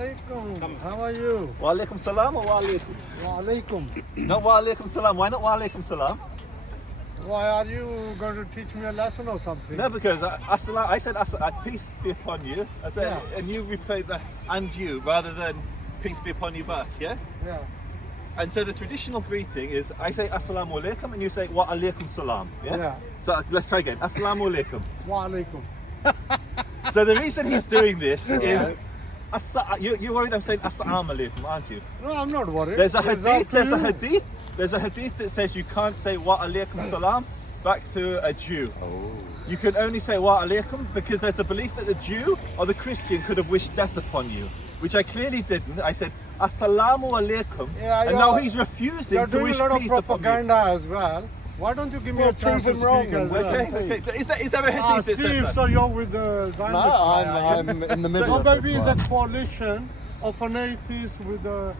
alaikum. How are you? Wa alaikum salam or wa alaikum? Wa alaikum. No, wa alaikum salam. Why not wa alaikum salam? Why are you going to teach me a lesson or something? No, because I said peace be upon you. I said, Yeah. and you replied that and you rather than peace be upon you back. Yeah. Yeah. And so the traditional greeting is I say assalamu alaikum and you say wa alaikum salam. Yeah. Yeah. So let's try again. Assalamu alaikum. Wa alaikum. So the reason he's doing this is. You're worried I'm saying assalamu alaikum, aren't you? No, I'm not worried. There's a It's up hadith. to There's a you. hadith. There's a hadith that says you can't say wa alaikum salam back to a Jew. Oh. You can only say wa alaikum because there's a belief that the Jew or the Christian could have wished death upon you, which I clearly didn't. I said assalamu alaikum, Yeah, and you're- now he's refusing You're to doing wish a lot of peace upon you. propaganda as well. Why don't you give me Well, a chance to prove them wrong speak as and- well? Okay. So is there a hadith that says Steve, that? so you're with the Zionist. No, I'm in the middle So of maybe this it's a one. coalition of an atheist with your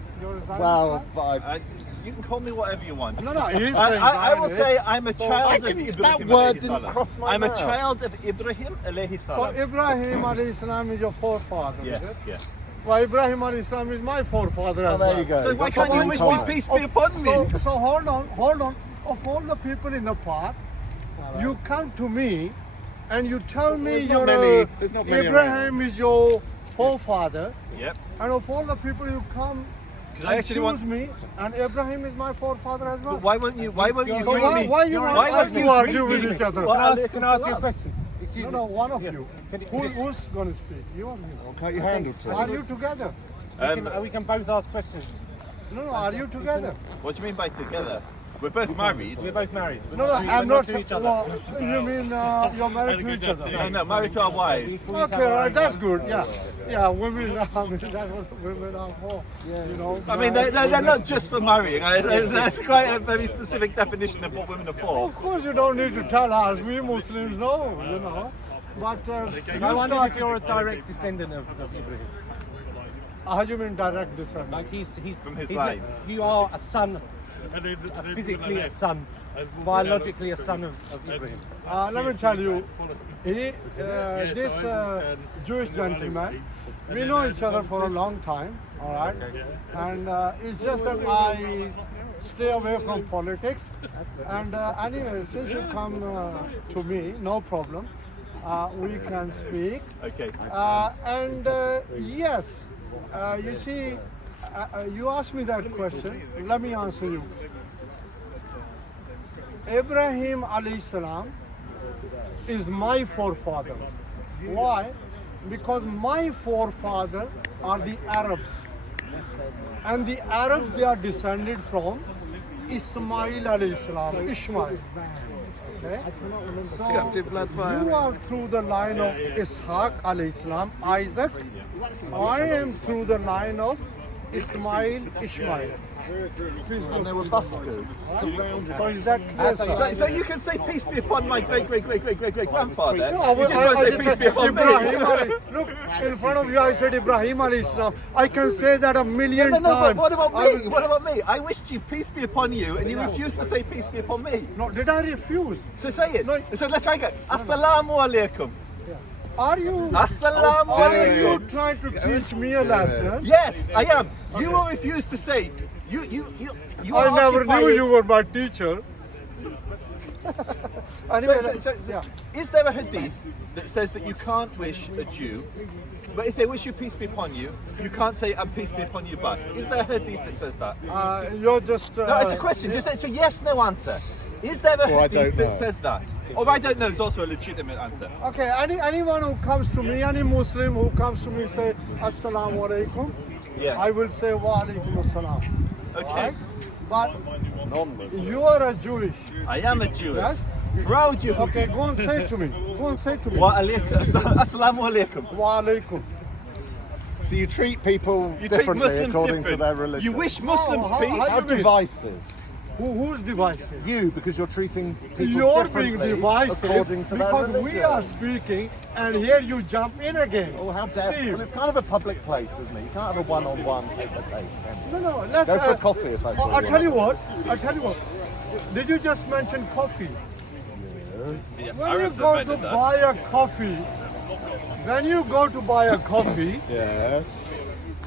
Zionist. Well, but You can call me whatever you want. No, he's saying I will Zionist. say I'm a child of Ibrahim. that word alayhi didn't salam. cross my I'm a mouth. child of Ibrahim alayhi So salam. Ibrahim alayhi salam is your forefather, is Yes, it? yes. Well, Ibrahim alayhi salam is my forefather as there well. you go. So why That's can't what you I'm wish told. me peace be upon me? So hold on. Of all the people in the park, you come to me and you tell me There's not many Ibrahim is your forefather, Yep. and of all the people you come Because I actually want. me, and Abraham is my forefather as well. But why won't you? Why won't you So greet me? why you Why won't you argue greet with me? each other? Wa Can I ask you a alaikum question? Excuse No, me. one of you. Can- Who's going to speak? You or me? Can't you handle two? Are you together? We can both ask questions. No, are you together? What do you mean by together? We're both married. We're both married. No, I'm not to each other. Well, you mean you're married to each other? No, married to our wives. Okay, right, that's good. Yeah, women. That's what women are for. You know. I mean, they're not just for marrying. That's quite a very specific definition of what women are for. Of course, you don't need to tell us. We Muslims know, you know. But I wonder if you're a direct descendant of Ibrahim. how do you mean direct descent? Like he's From his he's line. You are a son, physically a son, biologically a son of Ibrahim. Let me tell you, this Jewish gentleman, we know each other for a long time, all right? And it's just that I stay away from politics. And anyway, since you come to me, no problem. We can speak. Okay. Yes, you see, you asked me that question. Let me answer you. Ibrahim alayhi salam is my forefather. Why? Because my forefather are the Arabs. And the Arabs, they are descended from Ismail alayhi salam, Ishmael. Okay? So you are through the line of Ishaq alayhi salam, Isaac. I am through the line of Ismail, Ishmael. And they were buskers. So is that clear, sir? So you can say peace be upon my great grandfather. No, You just want to say peace be upon me. Look, in front of you I said Ibrahim alayhi salam. I can say that a million No, but times. what about me? What about me? I wished you peace be upon you, and you refused to say peace be upon me. No, did I refuse? So say it. So let's try again. Assalamu alaikum. Are you? Assalamu Are you alaikum. trying to teach me a lesson? Yes, I am. You will refuse to say. You I are never knew occupying- you were my teacher. Anyway, yeah. Is there a hadith that says that you can't wish a Jew, but if they wish you peace be upon you, you can't say and peace be upon you back? Is there a hadith that says that? You're just. No, it's a question. Just it's a yes/no answer. Is there a Or I hadith don't that know. says that? Or I don't know. It's also a legitimate answer. Okay, anyone who comes to me, any Muslim who comes to me say Assalamu alaikum, Yeah. I will say Wa alaikum assalam. Okay. But you are a Jewish. I am a Jewish. Yes? Proud Jew. Okay, go and say it to me. Go and say it to me. Wa alaikum. Assalamu alaikum. Wa alaikum. So you treat people You treat differently Muslims according different. to their religion. You wish Muslims how- peace. how How do you mean? divisive. Who's divisive? You, because you're treating people You're being differently divisive according to their because religion. we are speaking and here you jump in again. Oh, how dare! Steve. Well, it's kind of a public place, isn't it? You can't have a one-on-one take-a-take. can you? No, let's Go for a coffee if that's what I'll you tell want. you what. I'll tell you what. Did you just mention coffee? Yeah, When you Arabs go to invented that. buy a coffee, when you go to buy a coffee, Yes.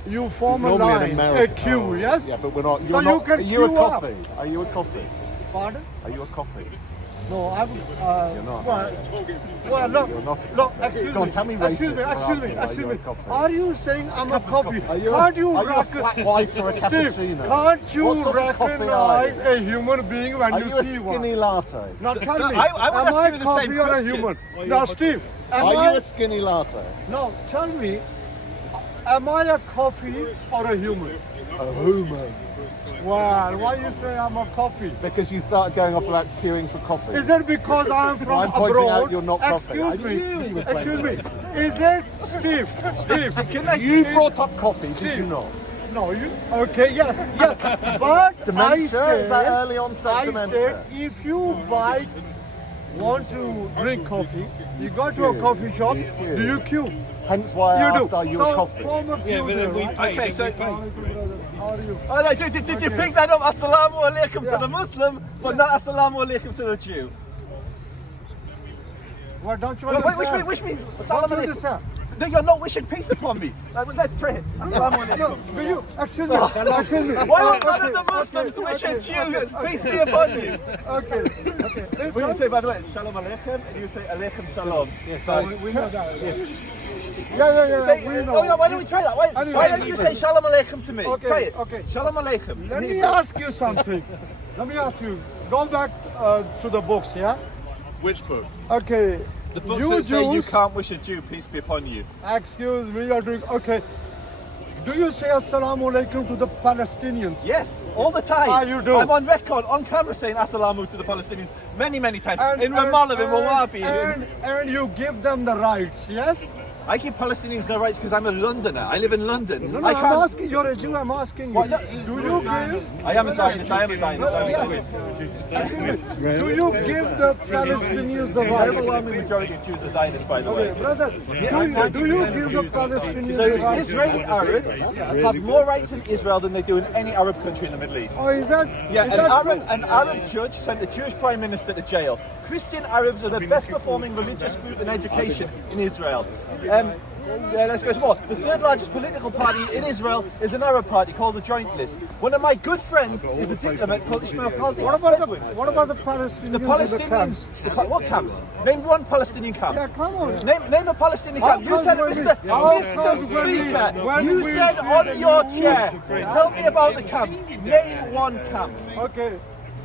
you form a Normally in line, a America. queue, yes? Yeah, but we're not. So You're you not. can Are you a queue up. coffee? Are you a coffee? Pardon? Are you a coffee? No, I'm. You're not. Well, look, You're not a look, coffee. excuse Go on, me, tell me excuse me, racist. excuse me, Are you excuse a me. coffee? Are you saying I'm a coffee? Are you Can't you a flat white or a Steve, cappuccino? can't you What sort of coffee are recognize a human being when Are you you a see skinny one? latte? Now tell So me, I would am ask I you the coffee same or a question. human? Now, Steve, am Are I? you a skinny latte? No, tell me, am I a coffee or a human? A human. Well, why you say I'm a coffee? Because you started going off about queuing for coffee. Is it because I'm from I'm pointing abroad? out you're not coffee. I Excuse knew you me. were playing Excuse me. with Is it Steve? You brought up coffee, did Steve. you not? No, you. Okay, yes. But Dementia? I said, Is that early onset I dementia? said, if you want to drink coffee, you go to a coffee shop. queue. Do you queue? Hence why I You asked, do. are you So a coffee? form a queue there, right? Okay, so How are you? oh, no, did you pick that up? Assalamu alaikum to the Muslim, but not Assalamu alaikum to the Jew. Well, don't you Wait, understand? which means Don't Assalamu you alaikum. understand? No, you're not wishing peace upon me. Let's pray. Assalamu alaikum. No, do you? Excuse me. Excuse me. Why would none Okay, of the Muslims okay, wish okay, a Jew peace be upon you? Okay. What do you say, by the way? Shalom alaikum, and you say alaikum shalom. We know that. Yeah. Say, We know. oh yeah, why don't we try that? Anyway, Why don't you say shalom alaikum to me? Okay, Try it. okay. Shalom alaikum. Let me ask you something. Let me ask you. Go back to the books, yeah? Which books? Okay. The books you that say you Jews- can't wish a Jew peace be upon you. Excuse me, you're doing okay. Do you say assalamu alaikum to the Palestinians? Yes, all the time. Ah, you do. I'm on record, on camera, saying assalamu to the Palestinians many times. In Ramallah, in Rawabi. And you give them the rights, yes? I give Palestinians no rights because I'm a Londoner. I live in London. No, I I'm can't. asking, you're a Jew, I'm asking you. What, no, Do you give? I am a Zionist. I am a Zionist. I'm a Zionist. Excuse me. Do you give the Palestinians the The rights? overwhelming majority of Jews are Zionists, by the way. Okay, brother, do you give the Palestinians So the rights? Israeli Arabs have more rights in Israel than they do in any Arab country in the Middle East. Oh, is that? Yeah, is an that Arab, true? an Arab judge sent a Jewish prime minister to jail. Christian Arabs are the best performing religious group in education in Israel. Let's go some more. The third largest political party in Israel is an Arab party called the Joint List. One of my good friends is the diplomat called Ismail Qazi. What about the Palestinians? The in Palestinians, camps? what camps? Name one Palestinian camp. Yeah, come on. Name a Palestinian camp. You said, Mr. Speaker, you said on your chair, tell me about the camps. Name one camp. Okay,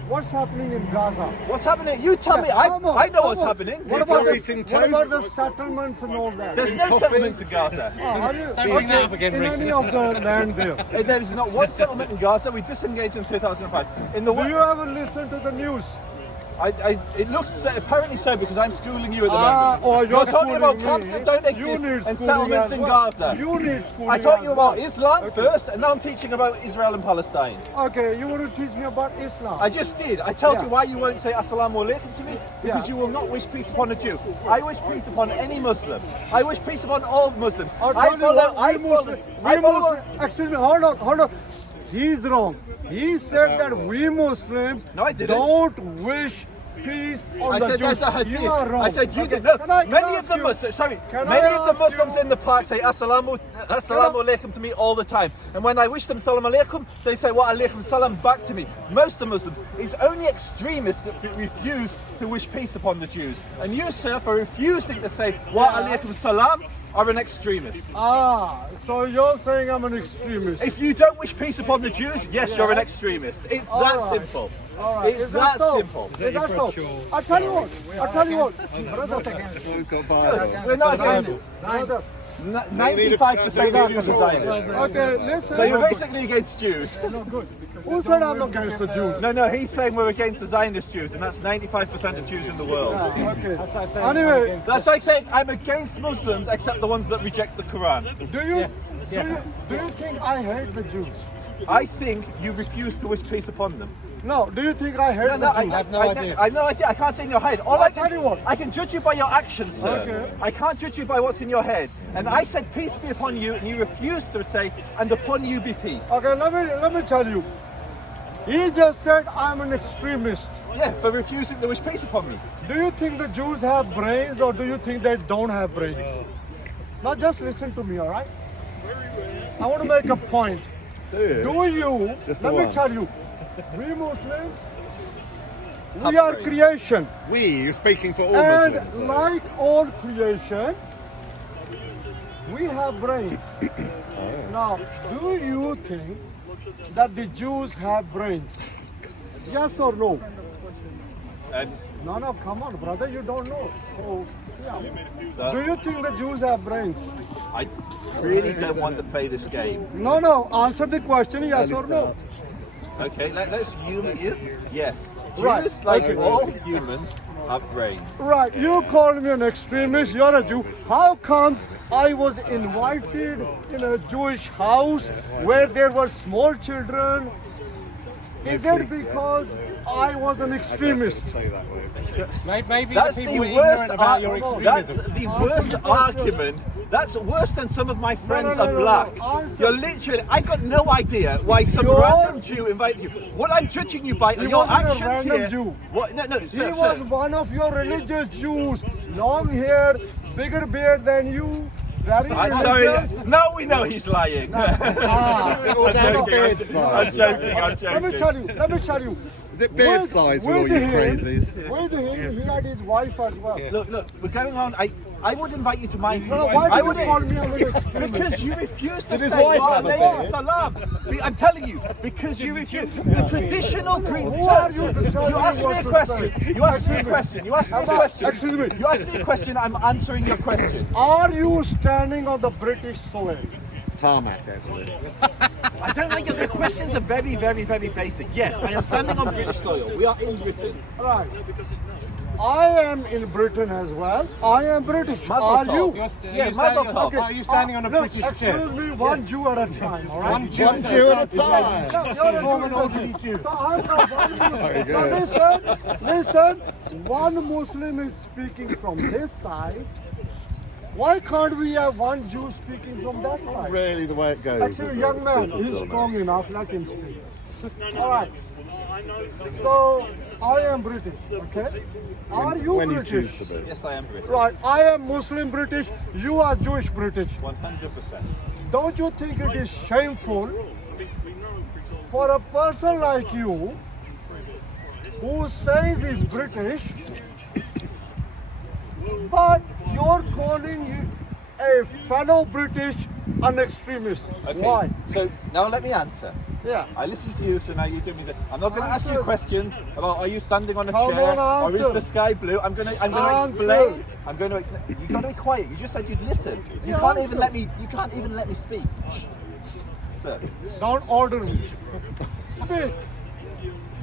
what's happening in Gaza? What's happening? You tell me. I know what's happening. What about the settlements and all that? There's no settlements in Gaza. Are you okay, in any of the land there? There's not one settlement in Gaza. We disengaged in 2005. In the Do you ever listen to the news? it looks apparently so because I'm schooling you at the moment. Oh, You're talking about schooling camps me. that don't You exist need and schooling settlements as in well. Gaza. You need schooling. I taught as you about well. Islam first, and now I'm teaching about Israel and Palestine. Okay, you want to teach me about Islam? I just did. I told Yeah. you why you won't say Assalamu alaikum to me because Yeah. you will not wish peace upon a Jew. I wish peace upon any Muslim. I wish peace upon all Muslims. I'll I tell you what, follow. we Muslims, excuse me, hold on. He's wrong. He said that we Muslims No, I didn't. don't wish peace on I the said Jews. that's a hadith. You are wrong. I said you Okay, did. Look, can I many of ask the you- Muslims, can I many of the ask Muslims you- in the park say assalamu alaikum to me all the time. And when I wish them salam alaikum, they say wa alaikum salam back to me. Most of the Muslims, it's only extremists that refuse to wish peace upon the Jews. And you, sir, for refusing to say wa alaikum salam, are an extremist. So you're saying I'm an extremist. If you don't wish peace upon the Jews, yes, you're an extremist. It's All that right. simple. All right. It's Is that so? simple. Is that so? I'll tell you what. We're not against it. Brother. 95% of Jews are Zionists. Okay, listen. So you're basically against Jews. Who said I'm against the Jews? No, he's saying we're against the Zionist Jews, and that's 95% of Jews in the world. Okay. Anyway, That's like saying I'm against Muslims except the ones that reject the Quran. do you think I hate the Jews? I think you refuse to wish peace upon them. No, do you think I hate the Jews? I have no idea. I can't say in your head. All I'll tell you what. I can judge you by your actions, sir. Okay. I can't judge you by what's in your head. And I said peace be upon you, and you refused to say, and upon you be peace. Okay, let me tell you. He just said I'm an extremist. Yeah, for refusing to wish peace upon me. Do you think the Jews have brains or do you think they don't have brains? Now just listen to me, all right? I want to make a point. Do you? Do you? Just the Let me one. tell you, we Muslims, we are creation, You're speaking for all and Muslims. like all creation, we have brains. Now, do you think that the Jews have brains? Yes or no? No, come on, brother, you don't know. So, yeah. Do you think the Jews have brains? I really don't want to play this game. No, answer the question, yes or no. Okay, let's humor you. Yes. Right, Jews, like okay. all humans, have brains. Right, you call me an extremist, you're a Jew. How comes I was invited in a Jewish house where there were small children? Is it because I was an extremist? Say that word. Maybe That's the the people were worst. ignorant about your That's extremism. the worst argument. That's worse than some of my friends no, are no, black. answer. You're literally. I got no idea why some You're- random Jew invited you. What I'm judging you by are He your wasn't a actions random here. Jew. What? No, He sir, was sir. one of your religious Jews, long hair, bigger beard than you, very I'm sorry. religious. No, we know he's lying. all down to beard I'm size? joking. I'm Let me joking. tell you. Is it beard size with all you crazies? With him, he had his wife as well. Look, we're going on. I would invite you to my. No, why I did would you call me an extremist? Because you refuse to his say wife wa have a alaykum beard? salam. I'm telling you, because you refuse. The traditional Greek. Who are you to tell You me asked me what a to question. say? You asked me a question. You asked me a question. Excuse me. You asked me a question. I'm answering your question. Are you standing on the British soil? Tarmac, actually. I don't like your questions are very, very, very basic. Yes, I am standing on British soil. We are in Britain. Right. I am in Britain as well. I am British. Mazel Are tov. you? Yeah, mazel tov. Are you standing on a Look, British chair? excuse me, one Jew at a time, all right? One Jew One Jew at a time. No, you're a Roman orthodox Jew. So I'm not one Jew. Very Now good. listen, one Muslim is speaking from this side. Why can't we have one Jew speaking from that side? Really the way it goes. Actually, young man, he's strong enough, let him speak. All right. So, I am British, okay? Are you When you British? choose to be. Yes, I am British. Right, I am Muslim British, you are Jewish British. 100%. Don't you think it is shameful for a person like you who says he's British, but you're calling a fellow British an extremist? Okay. Why? So now let me answer. Yeah. I listened to you, so now you do me the. I'm not going to ask you Answer. questions about are you standing on a Come chair on, or is answer. the sky blue. I'm going to Answer. explain. I'm going to. You got to be quiet. You just said you'd listen. You Yeah, can't answer. even let me. You can't even let me speak. Shh. Sir, Don't order me. Speak.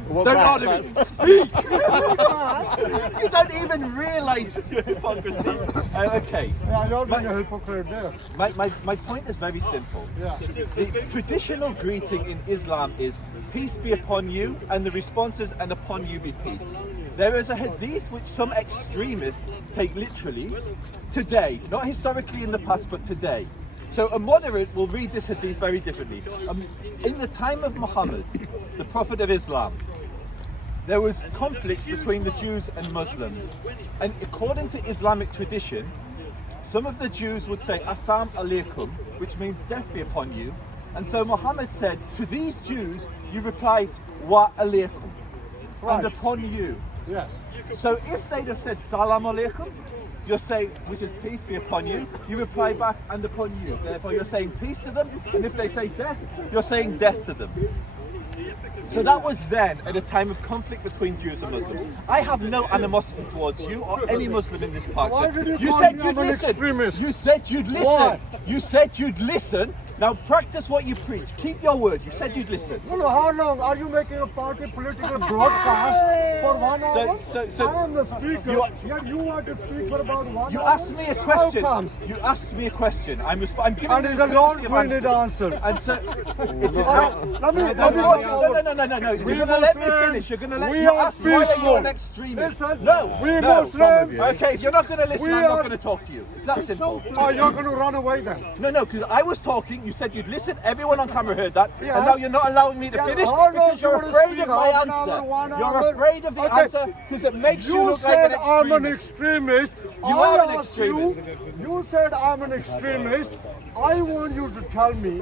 What's don't that? order me. That's- You don't even realise your hypocrisy. Okay. Yeah, you're being My- a hypocrite there. My point is very simple. Yeah. The traditional greeting in Islam is peace be upon you, and the response is and upon you be peace. There is a hadith which some extremists take literally today, not historically in the past, but today. So a moderate will read this hadith very differently. In the time of Muhammad, the Prophet of Islam, there was conflict between the Jews and Muslims. And according to Islamic tradition, some of the Jews would say, Assam alaikum, which means death be upon you. And so Muhammad said, to these Jews, you reply, wa alaikum, Right. and upon you. Yes. So if they'd have said, salam alaikum, you're saying, which is peace be upon you, you reply back, and upon you. Therefore you're saying peace to them, and if they say death, you're saying death to them. So that was then at a time of conflict between Jews and Muslims. I have no animosity towards you or any Muslim in this park. Why sir. did you call said me you'd an listen. extremist? You said you'd listen. Why? You said you'd listen. Now practice what you preach. Keep your word. You said you'd listen. No, how long are you making a party political broadcast for 1 hour? So I am the speaker. Yet you want to speak for about 1 You hour? asked me a question. How comes? You asked me a question. I'm giving And you it's the a courtesy of long-winded answering. answer. And so it's an Let me No. We You're gonna let me Muslims, finish. You're gonna let we me are ask why are you peaceful. an extremist? Listen, No. we no. Muslims. Okay, if you're not gonna listen, We I'm not are- gonna talk to you. It's that simple. Oh, you're going to run away then? No, because I was talking, you said you'd listen, everyone on camera heard that, Yeah. and now you're not allowing me to Yeah, finish how long because you're you wanna afraid speak? of my Half an answer. hour, 1 You're hour? afraid of the Okay. answer because it makes you You look like said an I'm an extremist. extremist. You I are an asked extremist. You said I'm an extremist. I want you to tell me,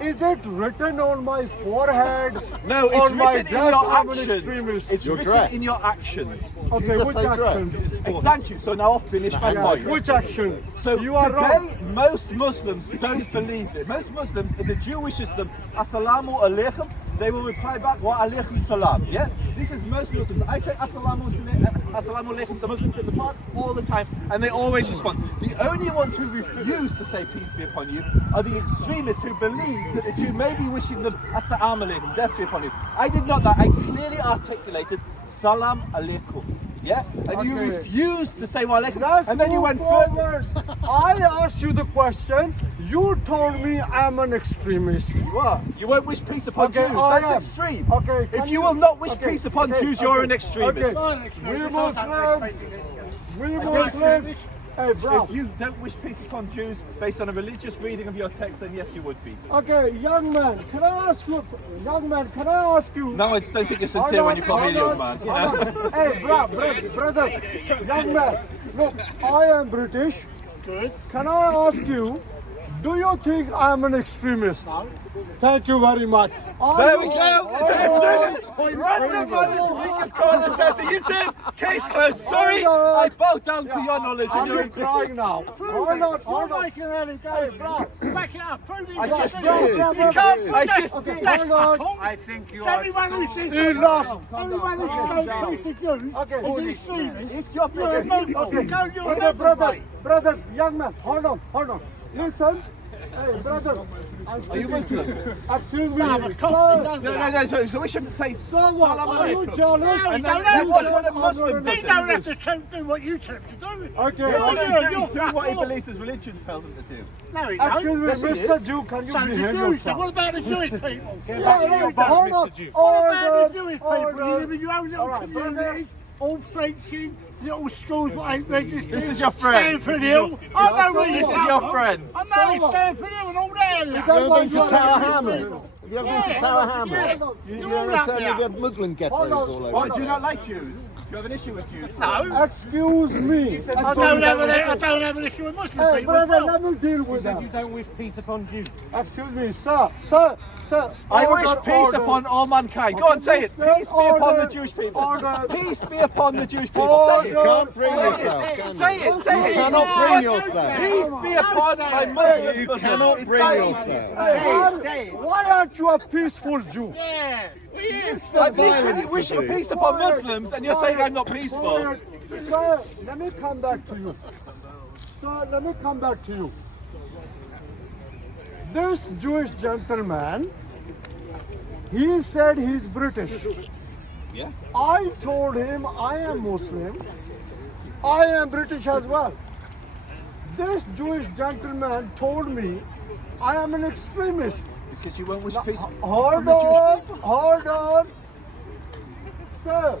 is it written on my forehead? No, it's on my written in dress your I'm an actions. extremist? It's Your written dress. in your actions. Okay, just which say dress. actions? Thank you. So now I'll finish my point. Which action? So you are today, wrong. most Muslims don't believe it. Most Muslims, if a Jew wishes them Assalamu alaikum, they will reply back Wa alaikum salam. Yeah, this is most Muslims. I say Assalamu alaikum to Muslims in the park all the time, and they always respond. The only ones who refuse to say peace be upon you are the extremists who believe that a Jew may be wishing them Assalamu alaikum, death be upon you. I did not that. I clearly articulated Salam alaikum. Yeah, and you Okay. refused to say Wa alaikum, Let's and then you move went further. forward. I asked you the question. You told me I'm an extremist. What? You won't wish peace upon Okay, Jews. I That's am. extreme. Okay, If can you will not wish okay, peace upon okay, Jews, you're okay, an extremist. Okay. We Muslims, hey bro. If you don't wish peace upon Jews based on a religious reading of your text, then yes, you would be. Okay, young man, can I ask you? No, I don't think you're sincere when you call me a young man. You know? Hey, brother, young man. Look, I am British. Good. Can I ask you? Do you think I'm an extremist? No. Thank you very much. There we go. Random on his weakest corner says he is in. Case closed. Sorry, I bow down to your knowledge. And I'm you're crying now. Hold on. Making any game, bro. Back it up. Prove it. I just You did. can't I prove just that. did. That's Hold on. cool. I think you Everyone who says He lost. everyone who says don't peace the Jews Okay. is an extremist. If you're You're a bigger, Muslim. Go, you're a Okay, Muslim, brother, young man, hold on. Listen. Hey, brother. Are you Muslim? Excuse me. No, So we shouldn't say So what? Salam Are you alaikum. jealous? No, And don't then have watch to. what a Muslim He does. don't have to do what you choose to do. Okay. Well, Yeah, he's you're doing what he fuck believes his religion tells him to do. No, he Excuse don't. me, Yes, he Mr. is. Jew, can you So the behave Jews, yourself? what about the Jewish people? Hold on. What about the Jewish people? Order. You live in your own little Alright, communities, all fencing, little schools what ain't registered. This is your friend. Stanford Hill. I know where This you're is your from. friend. I know it's Stanford Hill and all that. Is that You ever why been to you're Tower an Hamlets? Have you ever been to Yeah. Tower Hamlets? Yeah. You You're ever all tell out me there. the Muslim ghettos Hold on. all over? Why do you not like Jews? You have an issue with Jews? No. Excuse me. I don't have an issue with Muslim Hey, people as brother, well. let me deal You with said that. you don't wish peace upon Jews. Excuse me, sir. I wish Order, peace order. upon all mankind. Go on, say it. Listen, Peace be upon the order, Jewish people. order. Peace be upon the Jewish people. Say it. You can't bring Say yourself, it. can you? Say it. Say You it. cannot bring yourself. Peace be upon my Muslim You Muslims. cannot It's bring that easy. yourself. Why aren't you a peaceful Jew? Yeah. I'm literally wishing peace upon Muslims, and you're saying I'm not peaceful. Sir, let me come back to you. This Jewish gentleman, he said he's British. Yeah. I told him I am Muslim. I am British as well. This Jewish gentleman told me I am an extremist. Because you won't wish peace upon Hold the Jewish people. on. Sir,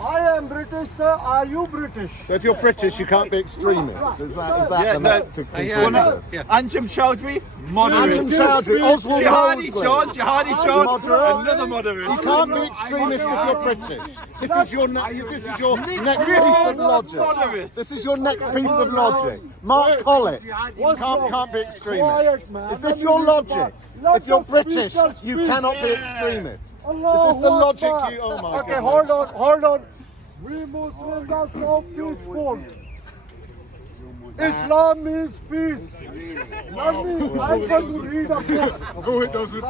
I am British, sir. Are you British? So if you're British, you can't be extremist. Is that Yeah, the no. next to Well, no. conclude? Anjem Chowdhury, moderate. Anjem Chowdhury, Oswald Jihadi Mosley. John, Moderate. another moderate. You can't be extremist if you're British. This is your next piece of logic. This is your next piece of logic. Mark Collett. You can't be extremist. Quiet, man. Is Let this me your read logic? back. Let If you're the British, speaker you speak. cannot be extremist. Is Allahu this the logic Akbar. you? Oh my Okay, God. hold on. We Muslims are so peaceful. Islam means peace. I'm going to read a book. Oh, it doesn't.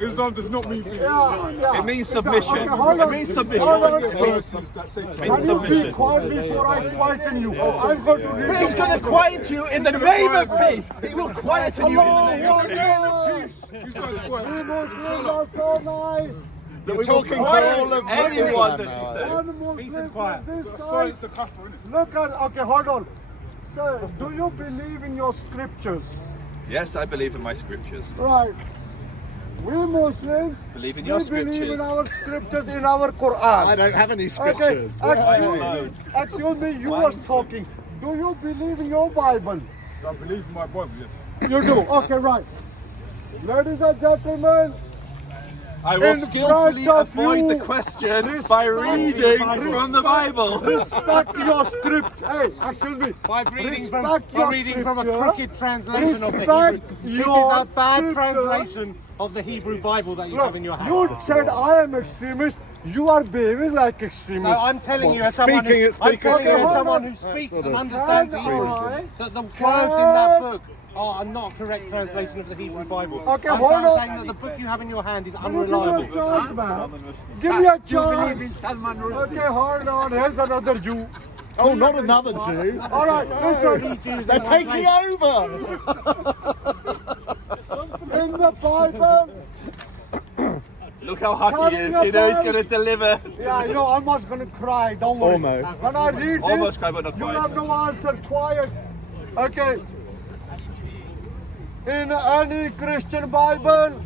Islam does not mean peace. Yeah. It means submission. Okay, hold It on. means submission. Hold on. Verses that say Means Can you be submission. quiet before I quieten you? I'm going to read But he's going to quiet you in the name of peace. He will quieten you in the name of peace. He's got his We word. Muslims are so nice. We're talking for all of Anyone Islam that you now. say. One Muslim quiet. on this Silence side. the kafir, innit? Look at, okay, hold on. Sir, do you believe in your scriptures? Yes, I believe in my scriptures. Right. We Muslims, Believe in we your believe in scriptures. our scriptures in our I Quran. don't have any Okay, scriptures. excuse me, you was talking. Do you believe in your Bible? I believe in my Bible, yes. You do? Okay, right. Ladies and gentlemen, I will in skillfully front of avoid you. the question by reading from the Bible. Respect your script. Hey, excuse me. By reading from a scripture. crooked translation of the Respect Hebrew. This is your a bad scripture. translation of the Hebrew Bible that you have in your hand. You said I am extremist. You are behaving like extremist. No, I'm telling you as someone speaking who, it, I'm speaking telling you it. as Okay, someone hold who on. speaks Sort and of understands Can Hebrew I- that the words in that book are not a correct translation of the Hebrew Bible. Okay, I'm hold on. saying that the book you have in your hand is Give me a unreliable. chance, man. Give me a chance. Okay, hold on. Here's another Jew. Oh, not another Jew. All right, listen. They're taking over. In the Bible, Look how happy he is. You know he's going to deliver. yeah, you're almost gonna cry. Don't worry. Almost. When I read this, Almost cry, but not you quite. have no answer. Quiet. Okay. In any Christian Bible,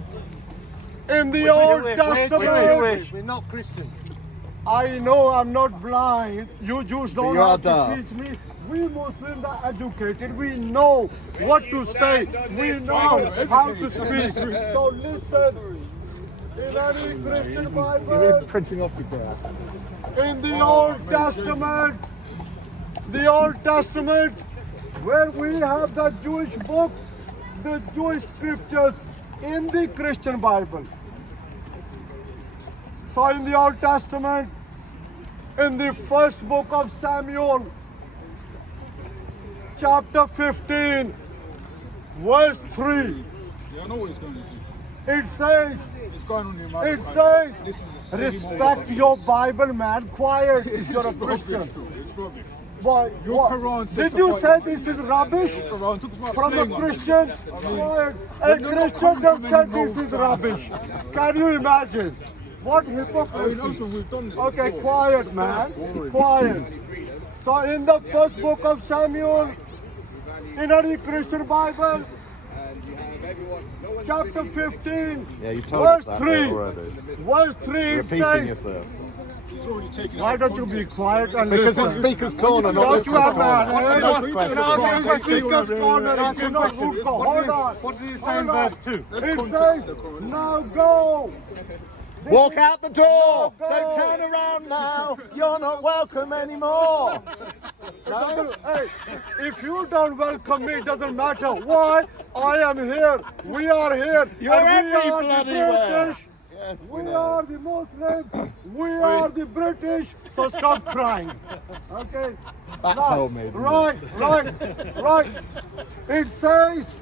in the Old Testament, We're not Christians. I know I'm not blind. You Jews don't you are have to dumb. teach me. We Muslims are educated. We know what to say. We know how to speak. So listen. In any Christian Bible, Printing off your dad. in the Old Testament, where we have the Jewish books, the Jewish scriptures in the Christian Bible. So in the Old Testament, in the first book of Samuel, chapter 15, verse 3, Yeah, I know what he's going to do. it says, It's going on here, man. it says, This is the same respect old your rubbish. Bible, man. Quiet if you're a It's rubbish, Christian. bro. It's rubbish. Boy, Your what? Quran says Did to you fight say your this is rubbish? Quran talks about From a slaying others. Christian? Quiet. A But they're not Christian coming just from said any this is mold rubbish. Can you imagine? What I mean, hypocrisy. Usman, we've done this Okay, before. quiet, man. Quiet. So in the first book of Samuel, in any Christian Bible, chapter 15, Yeah, you told verse us that 3, already. verse 3, it Repeating says, yourself. It's already taken why out don't of you be context. quiet and Because it's listen? Speaker's Corner, not Don't you Listener's have man? Corner. Not Speaker's Speaker's Corner. It's not good. Hold on. What did it say in Hold on. verse 2? It says, now go. Walk out the door. Go. Don't turn around now. You're not welcome anymore. Hey, if you don't welcome me, it doesn't matter. Why? I am here. We are here. You're and we every are the bloody where. British. Yes, We are the Muslims. We are the British. So stop crying. Okay? That Now, told me. didn't it? Right. It says,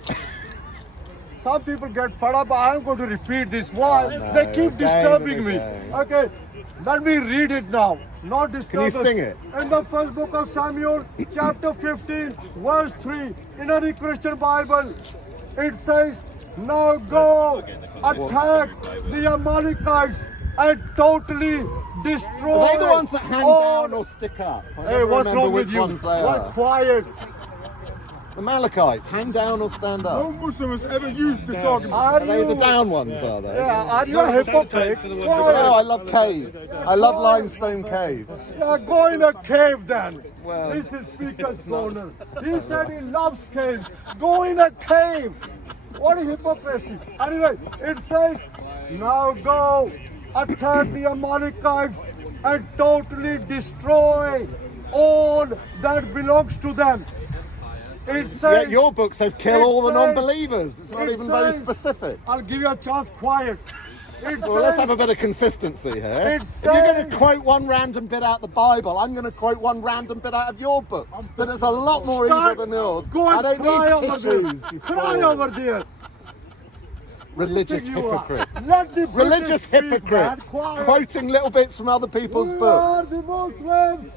some people get fed up. I'm going to repeat this. Why? no, They keep again disturbing and me. again. Okay, let me read it now. Not disturb you us. sing it? In the first book of Samuel, chapter 15, verse 3, in any Christian Bible, it says, now go attack the Amalekites and totally destroy. Are they the ones that hang all- down or stick up? I Hey, never what's remember wrong with which you? ones they What? are. Quiet. The Amalekites, hang down or stand No up? Muslim has ever used this argument. Are Are they the you? down ones, are they? Yeah, are you a hypocrite? Oh, Quiet. I love caves. I love limestone caves. Yeah, go in a cave then. Well, This is Speaker's Corner. He said he loves caves. Go in a cave. What a hypocrisy. Anyway, it says, now go attack the Amalekites and totally destroy all that belongs to them. It says, yet your book says kill it all the says- non-believers. It's not it even very says- specific. I'll give you a chance, quiet. It Well, let's says- have a bit of consistency here. It If you're going says- to quote one random bit out of the Bible, I'm going to quote one random bit out of your book. That is a lot more evil Start- than yours. Go I and don't cry need over tissues. there. You Cry fool. over there. Religious You are. hypocrites. Let the Religious British speak, hypocrites. man. Quiet. Quoting little bits from other people's We books. are the Muslims.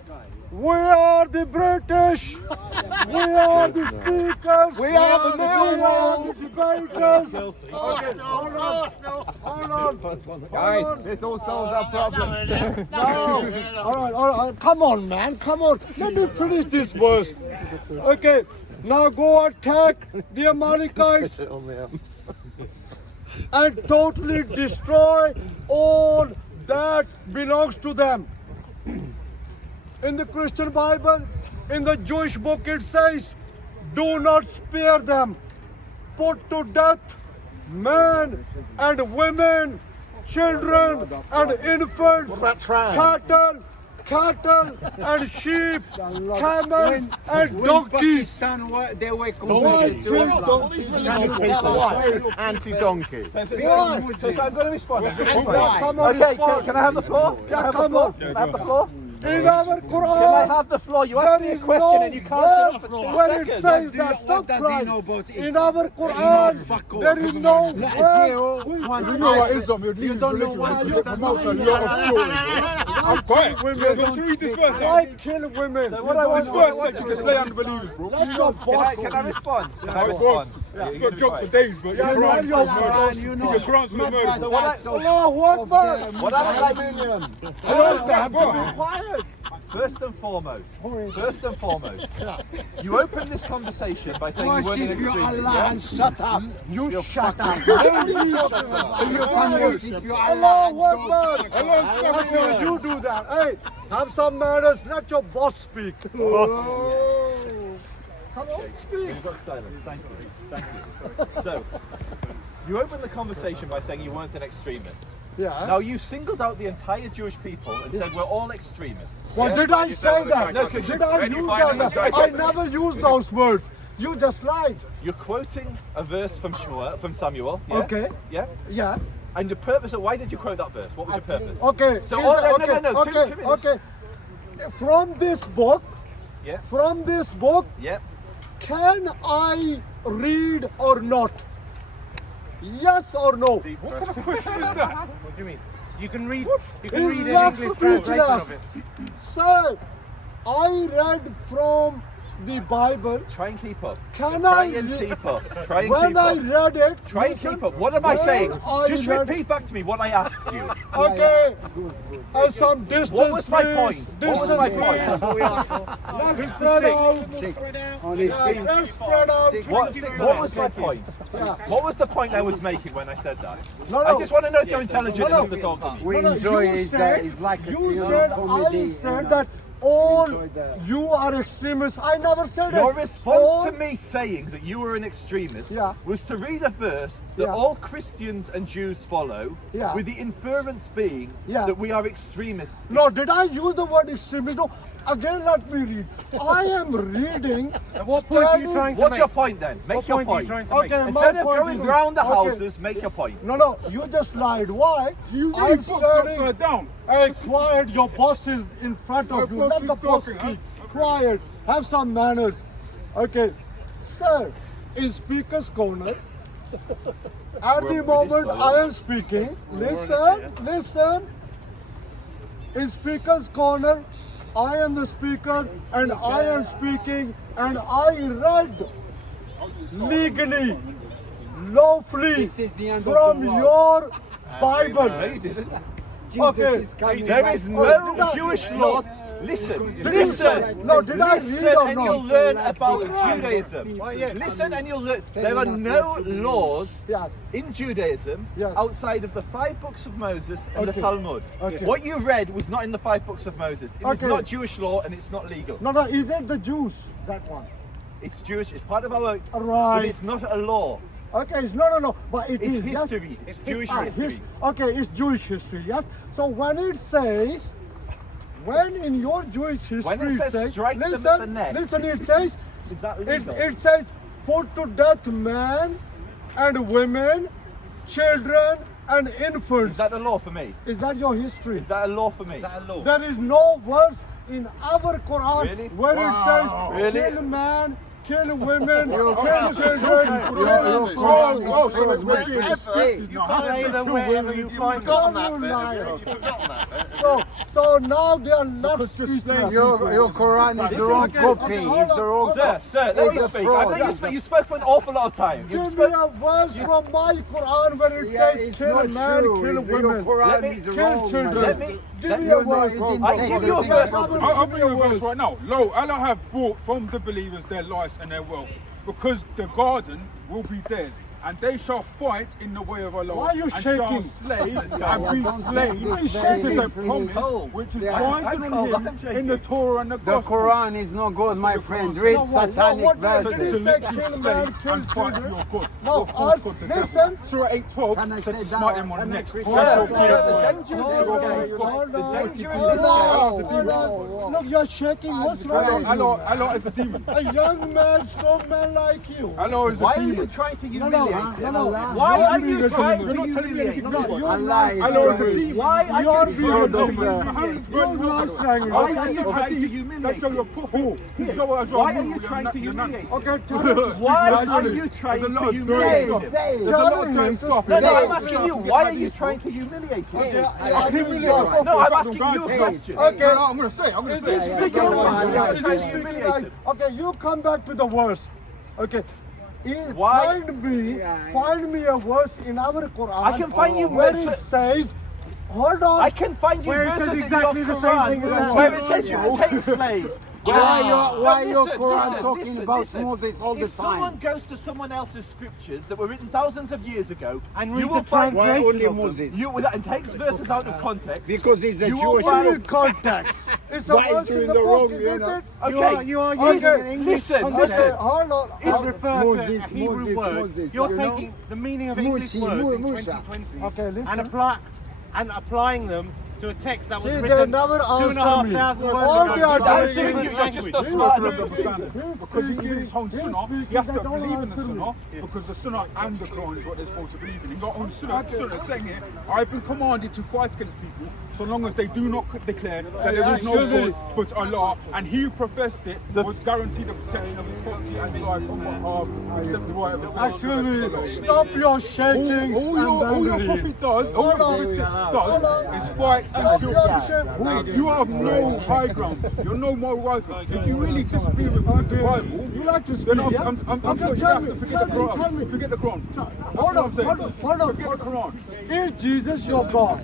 We are the British. We are the speakers. We are the New We are World. the debaters. Okay, hold on. Guys, this all solves our problems. No. All right. Come on, man. Come on. Let me finish this verse. Okay. Now go attack the Amalekites Sit on the and totally destroy all that belongs to them. In the Christian Bible, in the Jewish book, it says, do not spare them. Put to death men and women, children and infants, What about trans? cattle and sheep, camels and donkeys. They were Why converted to kill Islam. donkeys? Anti-donkey. So I'm going to respond. Come on, Okay, respond. can I have the floor? Can I have the come floor? on. Can I have the floor? In our Can I Quran, have the floor? You asked me a question and you can't shut up for 2 when it seconds. says that, stop does he crying. know about In our Quran, there is no word. You know what Islam, you're leaving religion because it promotes a lot of stories. I'm quiet. Do you want to read this verse Why out? kill women? So what I want This verse says you can slay unbelievers, bro. Let your boss. Can I respond? Can I Of respond? course. You've got a joke for days, but your Yeah, Quran's your for murder. you know. Your Quran's for murder. So what I, Allahu Akbar. what I would like, first and foremost, you opened this conversation by saying you weren't an Worship your extremist. Allah Yeah? and shut up. You shut up. You You can worship your Allahu Allah. Akbar. That's why you do that. Hey, have some manners. Let your boss speak. Come on, speak. You've got silence. Thank you. Thank you. So, you opened the conversation by saying you weren't an extremist. Yeah. Now you singled out the entire Jewish people and said we're all extremists. Well, did I say that? No, Did I use that? I never used those words. You just lied. You're quoting a verse from Samuel. Yeah? Okay. Yeah. Yeah. And the purpose of why did you quote that verse? What was your purpose? Okay. So Is all- it- no, no, no, two okay. minutes. Okay. From this book, Yeah. Yeah. can I read or not? Yes or no? What kind of question is that? What do you mean? You can read. You can He's read an left English translation speechless. of it. Sir, I read from the Bible. Try and keep up. Can Try I and re- keep up. Try and When keep I up. read it, Try and listen, keep up. What am I when saying? I Just read- repeat back to me what I asked you. Okay. And some distance. What was my point? please. What was my Distance, point? please. Let's spread out. Yeah, let's spread out. What was my point? Yeah. What was the point I was making when I said that? No, I no. just want to know if you're intelligent No, no. enough to talk to me. We No, no, enjoy you it. said- It's like a You you know, said, comedy. I said that all you are extremists. I never said Your it. response All- to me saying that you were an extremist Yeah. was to read a verse that Yeah. all Christians and Jews follow, Yeah. with the inference being Yeah. that we are extremists. No, did I use the word extremist? No. Again, let me read. I am reading. What point are you trying to What's make? your point then? Make What your point are you point. trying to make? Okay, my Instead of point going is- round the okay. houses, make your point. No, you just lied. Why? You I'm read books staring- upside down. Hey, quiet, your boss is in front of you. boss Let is the boss talking, speak. Quiet, have some manners. Okay, sir, in Speaker's Corner, at the moment I am speaking, listen. In Speaker's Corner, I am the speaker and I am speaking and I read legally, lawfully This is the end of from the world. your Bible. Jesus Okay. is coming There back. is no Jewish law. Listen. No, did I read Listen or and not? you'll learn Like about this. Judaism. Listen and you'll learn. There are no laws Yeah. in Judaism Yes. outside of the 5 books of Moses and the Okay. Talmud. Okay. What you read was not in the 5 books of Moses. It was Okay. not Jewish law and it's not legal. No, is it the Jews, that one? It's Jewish. It's part of our. Right. But it's not a law. Okay, no, but it It's is, yes? history. It's Jewish Ah, history. okay, it's Jewish history, yes? So when it says, when in your Jewish history When it says strike them at the neck. listen, it says, Is that legal? it says, put to death man and women, children and infants. Is that a law for me? Is that your history? Is that a law for me? There is no verse in our Quran Really? where it says Really? kill man, kill women, kill children, kill Oh, infants. so let's make it effective. You can't say that wherever you find forgotten that you bit. liar. You've forgotten that bit. So now they are left speechless. Your Quran is the wrong copy. It's the wrong Sir, let me It's a speak. fraud. I let you speak. You spoke for an awful lot of time. You Give me spoke. a verse from my Quran where it Yeah, says it's kill not man, true. kill It's your women, Quran Let me is kill wrong. children. Let me. Give let me me- a No, verse. it didn't I'll say give that. you a It's verse. not- I'll bring you a verse right now. Lo, Allah have brought from the believers their lives and their wealth, because the garden will be theirs. and they shall fight in the way of Allah. Why are you and shaking? shall slay and be slain. Why are you This shaking? is a promise which is granted on him in the Torah and the The Gospel. Quran is no good, my friend. Read satanic what To did he verses. say? literally Kill slay man, kill and fight children? your God. No, Your false us, God, the devil. listen. Surah 8:12 Can I said to say smite that? him on the Can I neck. say Fight that? your Hold God. on, you're shaking. What's wrong? Allah is a demon. A young man, strong man like you. Allah is a Why are you demon. trying to No, humiliate no, no. Why are you trying You're to not telling me humiliate anything him? new. Allah is Allah is a good. demon. Why are You're you being trying to a humiliate him? You're nice language. Why are you trying to humiliate That's him? your poor. Why are you trying to humiliate him? Okay, tell him. Why are you trying There's a to lot of humiliate dirty him? stuff. Say it. There's a lot of dirty stuff. No, Say I'm it. asking you, why are you trying to humiliate him? Okay, I can really ask. No, I'm asking you a question. Okay. No, I'm going to say. I'm going to say. Take your time. Why are you trying to humiliate him? Okay, you come back to the verse. Okay. Why? Find me a verse in our Quran. I can find you where verse- it says, hold on. I can find you Where it says verses in exactly your the same Quran thing as that. where it says you can take slaves. Why your Listen, Quran listen, talking listen, about listen. Moses all the If someone time? goes to someone else's scriptures that were written thousands of years ago, And you read will the find Why only of them. Moses? and takes verses out of context. Because he's a You will Jewish find- book. Context. It's a Why is verse doing in the the book, wrong, isn't you know? it? Okay, You are listen, using English. listen, Okay, listen. hold on. Moses, Moses. You're you know? taking the meaning of English Musi, words in Musa. 2020 Okay, listen. and applying them to a text that was See, they written never answer 2,500 me. words All ago. they are He's doing answering is you, you're just not He's smart not enough to understand understand. it. Because he reads his own Sunnah, he has to They don't believe in the answer me. Sunnah, because the Sunnah and the Quran is what they're supposed to believe in. In your own Sunnah, Sunnah saying here, I've been commanded to fight against people so long as they do not declare that there is no God but Allah, and he who professed it was guaranteed the protection of his property and his life on behalf except the right of the Actually, stop your shaking. all your prophet does, is fight and kill people. You have no high ground. You're no moral high ground. If you really disagree with the Bible, You like to speak, then yeah? I'm sure you have to forget the Quran. tell me. Forget the Quran. That's Hold what on, I'm saying. hold on. Forget the Quran. Is Jesus your God?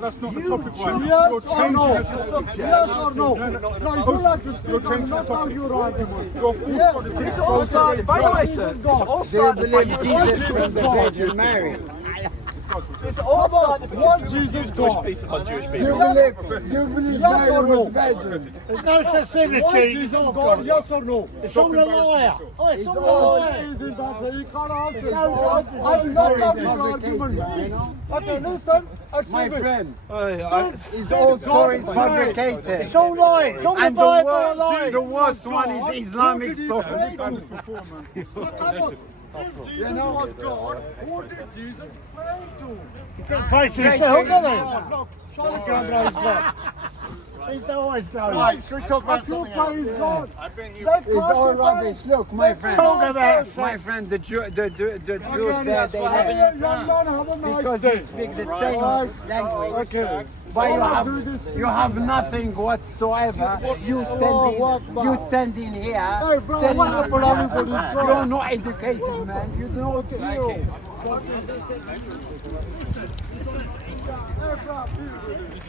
That's not the topic right now. Yes You're or changing no? the subject. Yes or no? No. No, you like to speak, You're I'm changing not the how topic. you argument. You're forced Yeah, for the It's all started, by the way, sir, it's all Do you started by believe you. Jesus was the Virgin Mary? It's all started Was by Jesus Jewish God? piece about Jewish Do people. you believe Yes Mary or no? was virgin? There's no such thing as Was Jesus. Jesus God? Yes or no? It's all a liar. Oh, it's all a liar. He can't answer. I'm not having an argument. Okay, listen. My Excuse me. friend, his old story is fabricated. It's all lying. It's all the And Bible lying. the worst one is Islamic story. You've done this before, man. If Jesus was God, who did Jesus pray to? Pray to yourself, doesn't Look, show the camera is God. he? He's always done. Right, should we talk about something else? Is God. It's all rubbish. Look, my friend. Talk about My friend, the Jews said they Young left man, have a nice because day. they speak the same language. Okay. But you have nothing whatsoever. You standing here Hey, bro, telling what us happened? that Everybody you're not educated, man. You know zero. Hey, bro, please.